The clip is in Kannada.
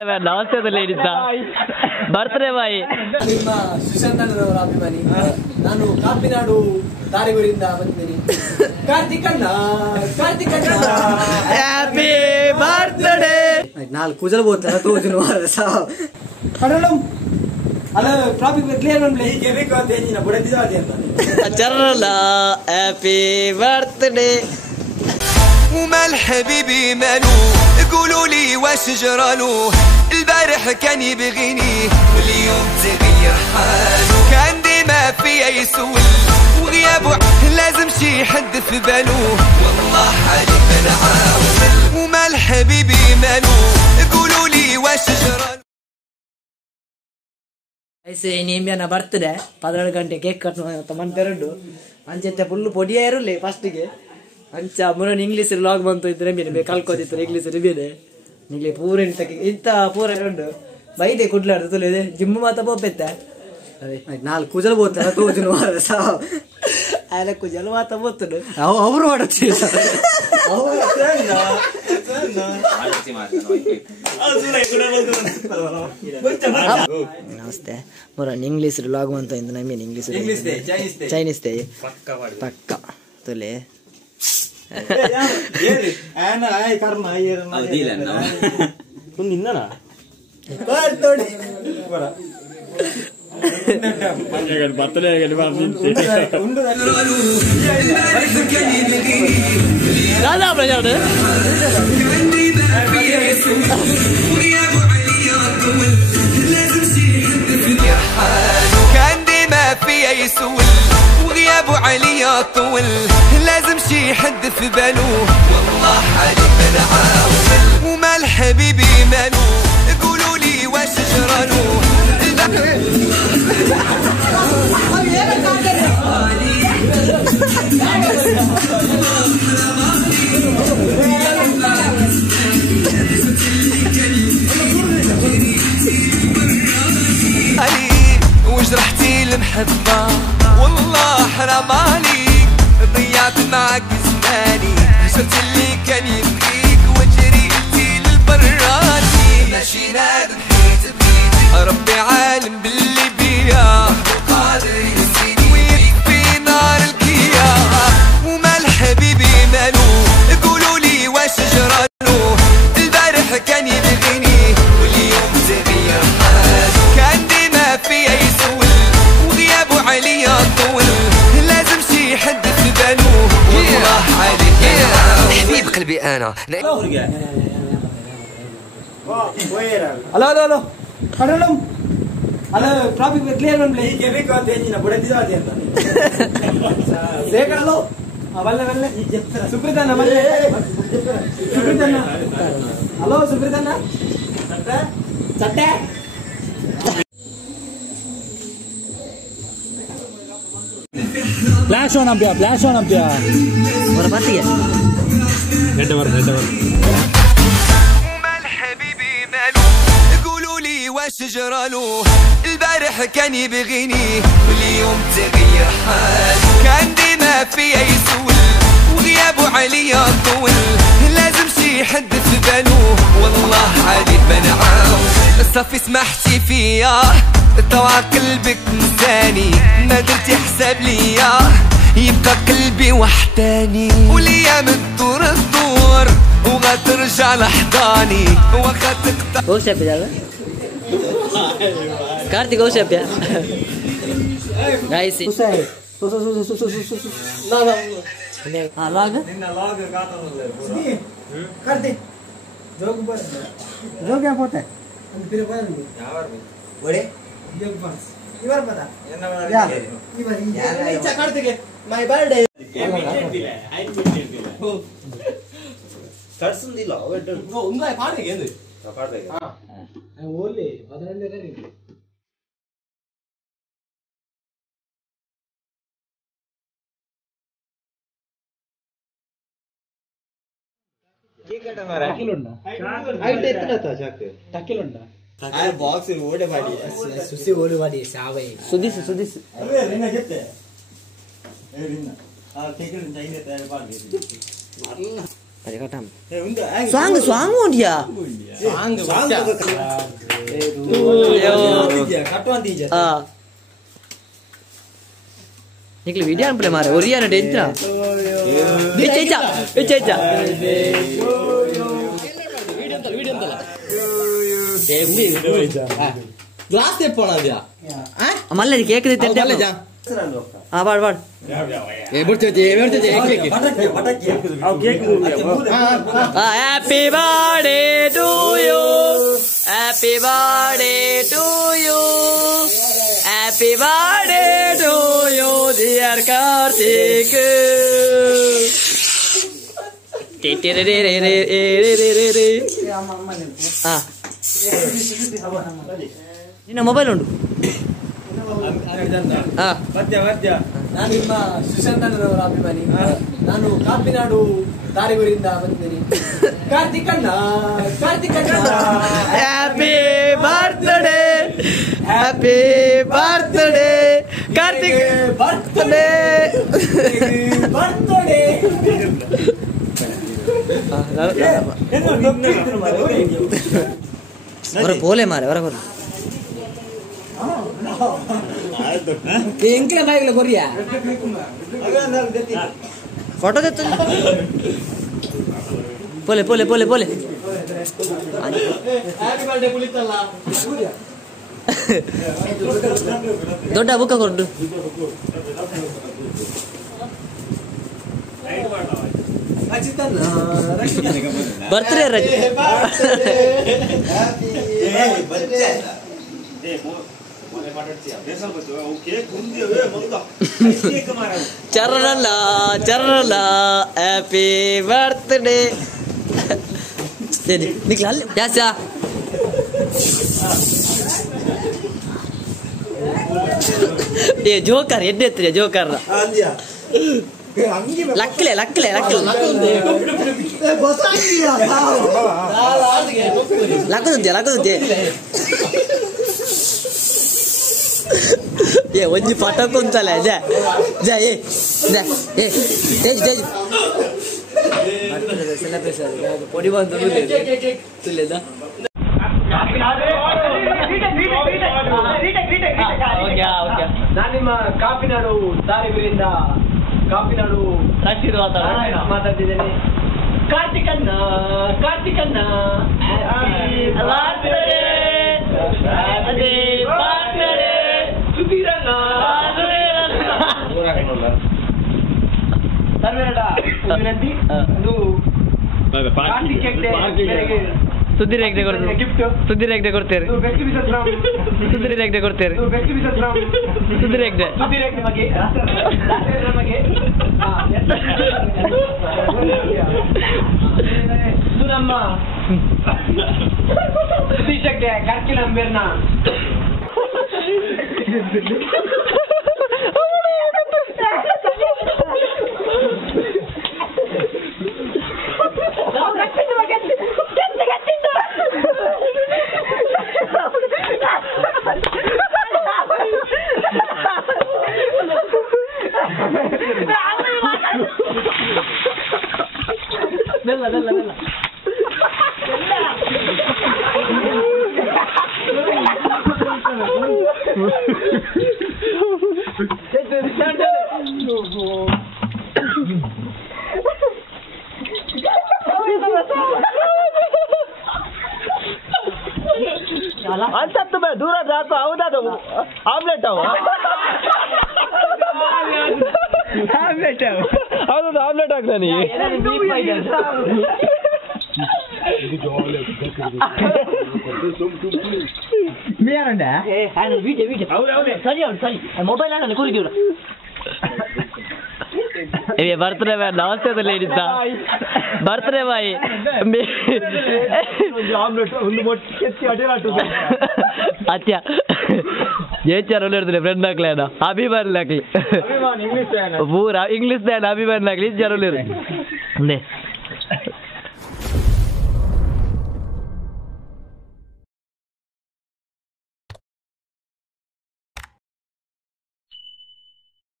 ನಮಸ್ತೆ ಲೇಡೀಸ್ ಬರ್ತ್ಡೇ ಬಾಯಿ ನಿಮ್ಮ ಸುಶಾಂತನವರ ಅಭಿಮಾನಿ ನಾನು ಕಾಪಿನಾಡು ತಾರೆಗುರಿಯಿಂದ ಬಂದಿದ್ದೀನಿ. ಕಾರ್ತಿಕ್ ಅಣ್ಣ ಹ್ಯಾಪಿ ಬರ್ತ್ಡೇ. ನಾಲ್ಕು ಕೂಜಲು ಬೋತಲ್ಲ ತೋಜುನು ಕಡಲಂ ಅಲ್ಲ ಟ್ರಾಫಿಕ್ ಕ್ಲಿಯರ್ ಮಾಡ್ಲಿ ಹೀಗೆ ಬೇಕು ಅಂತ ಏನಿನ ಬುಡದಿದಾದೆ ಅಂತ ಚರಲ್ಲ ಹ್ಯಾಪಿ ಬರ್ತ್ಡೇ. ومال حبيبي مالو قولوا لي واش جرالو البارح كان يبغيني واليوم تغير حالو كان ديما فيا يسول وغيابه لازم شي حد في بالو والله حالي بنعاود ومال حبيبي مالو قولوا لي واش جرالو. ಐಸೆ ನೇಮ್ಯನ ಬರ್ತ್ಡೇ 12 ಗಂಟೆ ಕೇಕ್ ಕಟ್ ತಮಂತೆರಡು ಅಂಚೆ ಫುಲ್ ಪೊಡಿಯಾಯಿರಲಿ ಫಸ್ಟಿಗೆ ಅಂಚ ಮುರನ್ ಇಂಗ್ಲೀಷ್ ಲಾಗ್ ಬಂತು ಇದ್ರೆ ಬೇರೆ ಕಲ್ಕೋದಿತ್ತು ಇಂಗ್ಲೀಷ್ ಬೇರೆ ನಿಗ್ಲಿ ಪೂರ ಇಂತ ಪೂರ ಉಂಡು ಬೈದೆ ಕುಡ್ಲಾಡ್ದು ತುಳಿದೆ ಜಿಮ್ ಮಾತ ಪೋಪೆತ್ತ ಅದೇ ನಾಲ್ಕು ಕೂಜಲು ಬೋತಲ್ಲ ತೋಜುನು ಅಲ್ಲ ಕೂಜಲು ಮಾತ ಬೋತುಡು ಅವರು ಮಾಡುತ್ತೀವಿ ನಮಸ್ತೆ ಮುರನ್ ಇಂಗ್ಲೀಷ್ ಲಾಗ್ ಬಂತು ಇಂದು ನಮೀನ್ ಇಂಗ್ಲೀಷ್ ಚೈನೀಸ್ ದೇ ಪಕ್ಕ ತುಲೆ كان ديما فيا يسول وغيابه عليا طول لازم شي حد في بالو والله حالي بنعاود ومال حبيبي مالو قولوا لي واش جرالو وجرحتي المحبة والله حرام عليك ضيعت معك زماني هجرت اللي كان يبغيك وجريتي للبراني ماشي نادم حيت بيدي ربي عالم باللي بيا وقادر ينسيني ويكفي نار الكيا ومال حبيبي مالو قولوا لي واش جرالو البارح كان يبغيني واليوم تغير حالو كان ديما فيا يسول وغيابه عليا طول لازم شي حد في بالو والله عليك حبيب قلبي انا ಹಲೋ ಹಲೋ ಹಲೋ ಕಡಲಂ ಅಲ್ಲ ಟ್ರಾಫಿಕ್ ಕ್ಲಿಯರ್ ಮಾಡ್ಲಿ ಹೀಗೆ ಬೇಕು ಅಂತ ಏನಿನ ಬುಡದಿದಾದೆ ಅಂತ ಬೇಕಲ್ಲೋ ಅವಲ್ಲ ಬಲ್ಲೆ ಸುಪ್ರೀತಣ್ಣ ಬಲ್ಲೆ ಸುಪ್ರೀತಣ್ಣ ಹಲೋ ಸುಪ್ರೀತಣ್ಣ ಚಟ್ಟೆ ಫ್ಲಾಶ್ ಆನ್ ಅಪ್ಪಿಯ ಅವರ ಪತ್ತಿಗೆ ومال حبيبي مالو قولوا لي واش جرالو البارح كان يبغيني واليوم تغير حالو كان ديما فيا يسول وغيابه عليا طول لازم شي حد في بالو والله عادي بنعاود صافي سمحتي فيا طوع قلبك نساني ما درتي حساب ليا يبقى قلبي وحداني والايام تدور الدور وغترجع لحضاني وغا تقطع ಓ ಶೇಪ್ ಇದೆ ಕಾರ್ತಿಕ್ ಓ ಶೇಪ್ ಗೈಸ್ ಲಾಗ್ ಕಾರ್ತಿಕ್ ಜೋಗ್ ಯಾ ಪೋತೆ फिर ಒಡೆ ಜೋಗ್ ಪಾಸ್ ಇವರ ಪದ ಯಾ ಇವರ ಇಚ್ಛಾ ಕಾರ್ತಿಕ್ ಮೈ ಬರ್ತ್ಡೇ ತರ್ಸುಂದಿಲ್ಲ ಉಂಗಾಯ ಪಾಡಿಗೆ ಎಂದು ಪಾಡ್ಬೇಕು ಹಾ ಓಲಿ ಅದರಲ್ಲೇ ಕರಿ ಕೇಕ್ ಮಾರ ಅಕಿಲುಂಡ ಐಟ್ ಎತ್ತನತ ಜಾಕ್ ಟಕಿಲುಂಡ ಆ ಬಾಕ್ಸ್ ಓಡೆ ಮಾಡಿ ಸುಸಿ ಓಡಿ ಮಾಡಿ ಸಾವೈ ಸುದಿಸ್ ಅರೆ ನಿನ್ನ ಗೆತ್ತೆ ಏ ನಿನ್ನ ಆ ಕೇಕ್ ಇಂದ ಐನೆ ತಯಾರು ಮಾಡಿ Aja katam. Swang mau dia. Nikli video an mare. Oriya na dentro. Echa. Glass te pona dia. Malla cake de tente. Bad. Happy birthday to you. Happy birthday to you. Happy birthday to you, dear Karthik. Nina mobile undu. ನಾನು ನಿಮ್ಮ ಸುಶಾಂತನವರ ಅಭಿಮಾನಿ. ನಾನು ಕಾಪಿನಾಡು ದಾರಿಗುರಿಂದ ಬಂದಿದ್ದೀನಿ. ಕಾರ್ತಿಕ್ ಅಣ್ಣ ಹ್ಯಾಪಿ ಬರ್ತ್ಡೇ ಕಾರ್ತಿಕ್ ಬರ್ತ್ಡೇ ಹೊರ ಬೋಲೆ ಮಾರೆ ಹೊರ ಬರ ಎಂಕ್ಲೆ ಬಾಯಿಗಳ ಕೊರಿಯಾ ಫೋಟೋ ತೆತ್ತು ಪೋಲೆ ದೊಡ್ಡ ಬುಕ್ಕ ಕೊಟ್ಟು ಬರ್ತ್ಡೇ ರಜೆ ಚರಣ ಹ್ಯಾಪಿ ಬರ್ತ್ಡೇ ನಿಕ್ಲ ಅಲ್ಲಿ ಜಾಸ್ತಿ ಜೋಕರ್ ಎಡ್ಡೆತ್ತಿರ ಜೋಕರ್ ಲಕ್ಕಲೆ ಲಕ್ಕದುದ್ದೆ ಒಂಜಿ ಪಟಕ್ ಉಂಟಲ್ಲ ಪೊಡಿ ಬಂತ ನಾನು ನಿಮ್ಮ ಕಾಪಿನಾಡು ದಾರಿಗುರಿಂದ ಕಾಪಿನಾಡು ರಾಷ್ಟ್ರೀಯ ಮಾತಾಡ್ತಿದ್ದೇನೆ. ಕಾರ್ತಿಕ್ ಅಣ್ಣ ಸುದ್ದಿ ರೇಖೆ ಕೊಡ್ತೇವೆ ನಮ್ಮ ಸತೀಶಕ್ಕೆ ಕಾರ್ಕಿಲ ಅಂಬೇರ್ನ ಅನ್ಸತ್ತು ದೂರ ಜಾತು ಹೌದದು ಆಮ್ಲೆಟ್ ಹೌದದು ಆಮ್ಲೆಟ್ ಆಗ್ತಾನೆ ಸರಿ ಮೊಬೈಲ್ ಆಡಲ್ಲ ಕೂರಿದ್ದೀವ್ರ ಬರ್ತಡೇ ನಮಸ್ತೆದಲ್ಲಿ ಇಡಿದ್ದ ಬರ್ತಡೇ ಬಾಯಿ ಅತ್ಯ ಏಚಾರ ಫ್ರೆಂಡ್ ಹಾಕ್ಲಿ ಅಣ್ಣ ಅಭಿಮಾನಿ ಹಾಕ್ಲಿ ಪೂರ ಇಂಗ್ಲಿಷ್ ಅಭಿಮಾನಿ ಹಾಕ್ಲಿ ಜರ